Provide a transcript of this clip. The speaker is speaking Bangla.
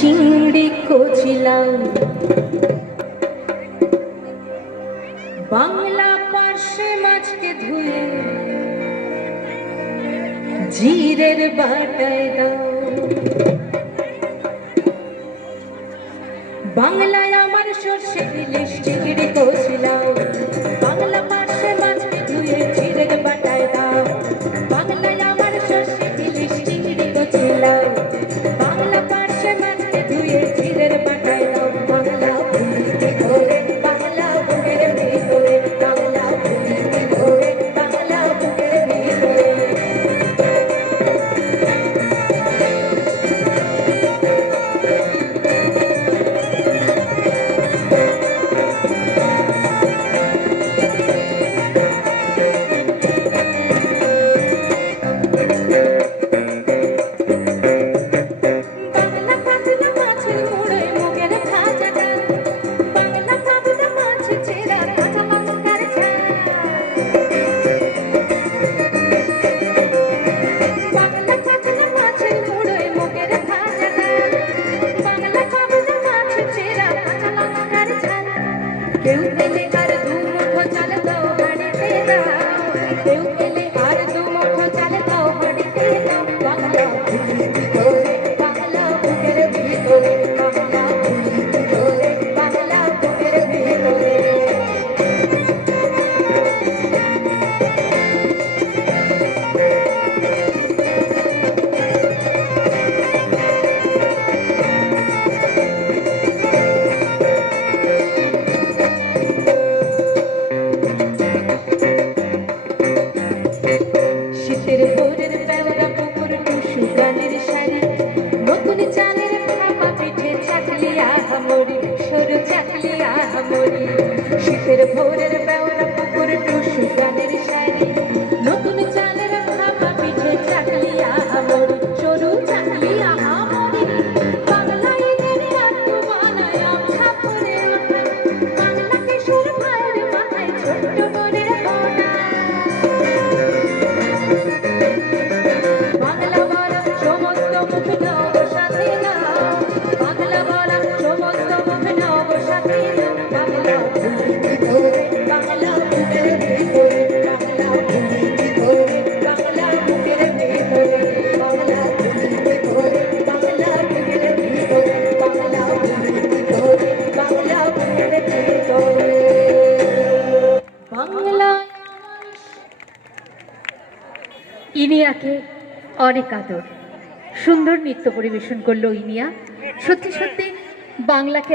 চিংড়ি কচিলাম বাংলা পার্শ্বে মাছকে ধুয়ে জিরের বাটায় দাও। বাংলায় আমার সর্ষে ইলিশ চিংড়ি কচিলাম বাংলা পার্শ্বে মাছকে ধুয়ে জিরের বাটায় দাও। বাংলায় আমার সর্ষে ইলিশ চিংড়ি কচিলাম বাংলা পার্শ্বে মাছকে ধুয়ে জিরের বাটায় দাও। বাংলা ভুলিতে ধরে বাংলা বুকের ভিতরে বাংলা ভুলিতে ধরে বাংলা বুকের ভিতরে কেউ পেলে আর দু মুঠো চাল দাও হাঁড়িতে দাও। কেউ পেলে আর দু মুঠো চাল দাও হাঁড়িতে দাও। বাংলা ভুলিতে ধরে বাংলা বুকের ভিতরে বাংলা ভুলিতে ধরে বাংলা বুকের ভিতরে শীতের ভোরের বেলা পুকুর টুসু গানের শাড়ি নতুন চালের ভাপা পিঠে চাকলিয়া হামরি সরু চাকলিয়া হামরি। শীতের ভোরের বেলা পুকুর টুসু গানের শাড়ি নতুন চালের ভাপা পিঠে চাকলিয়া হামরি সরু চাকলিয়া হামরি। বাংলায় আত্ম বানায় ছাপরে বাংলাকে সুর ভাইয়ের মাথায় ছোট্ট করে বাংলা বলা সমস্ত মুখ নব সাথে না বাংলা বলা সমস্ত মুখ নব সাথে না। বাংলা ভুলিতে ধরে বাংলা বুকের ভিতরে বাংলা ভুলিতে ধরে বাংলা বুকের ভিতরে বাংলা ভুলিতে ধরে বাংলা বুকের ভিতরে বাংলা ভুলিতে ধরে বাংলা বুকের ভিতরে বাংলা। ইনিয়াকে অনেক আদর। সুন্দর নৃত্য পরিবেশন করলো ইনিয়া। সত্যি সত্যি বাংলাকে